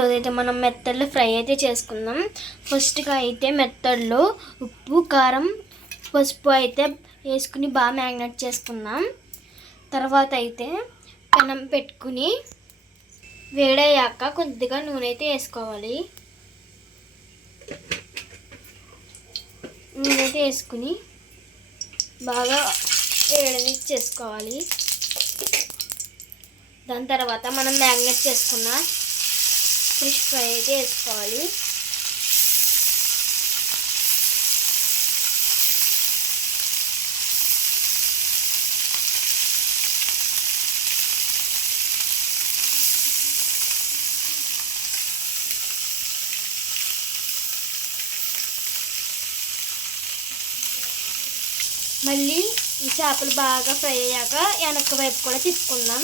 రోజైతే మనం మెత్తళ్ళు ఫ్రై అయితే చేసుకుందాం. ఫస్ట్గా అయితే మెత్తళ్ళు ఉప్పు కారం పసుపు అయితే వేసుకుని బాగా మ్యాగ్నేట్ చేసుకుందాం. తర్వాత అయితే పెనం పెట్టుకుని వేడయ్యాక కొద్దిగా నూనె అయితే వేసుకోవాలి. నూనె అయితే వేసుకుని బాగా వేడనిచ్చి చేసుకోవాలి. దాని తర్వాత మనం మ్యాగ్నేట్ చేసుకున్న ఫిష్ ఫ్రై అయితే వేసుకోవాలి. మళ్ళీ ఈ చేపలు బాగా ఫ్రై అయ్యాక వెనక్కి వైపు కూడా తిప్పుకుందాం.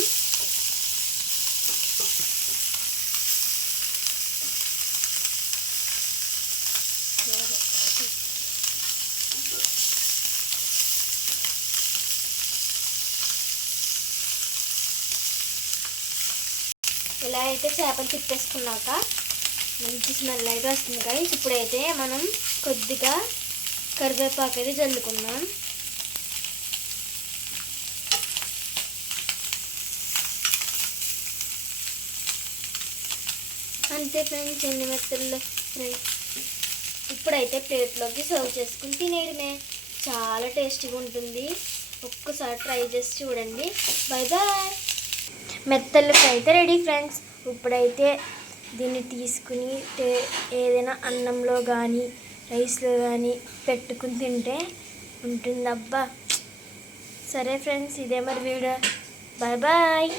ఇలా అయితే చేపలు తిప్పేసుకున్నాక మంచి స్మెల్ అయితే వస్తుంది కదా. ఇప్పుడైతే మనం కొద్దిగా కరివేపాకు అయితే జల్లుకుందాం. అంతే ఫ్రెండ్స్, ఎండు మెత్తళ్ళు ఫ్రై. ఇప్పుడైతే ప్లేట్లోకి సర్వ్ చేసుకుని తినేయడమే. చాలా టేస్టీగా ఉంటుంది. ఒక్కసారి ట్రై చేసి చూడండి. Bye bye. మెత్తళ్ళు ఫ్రై అయితే రెడీ ఫ్రెండ్స్. ఇప్పుడైతే దీన్ని తీసుకుని ఏదైనా అన్నంలో కానీ రైస్లో కానీ పెట్టుకుని తింటే ఉంటుంది. అబ్బా సరే ఫ్రెండ్స్, ఇదే మరి వీడియో. Bye bye.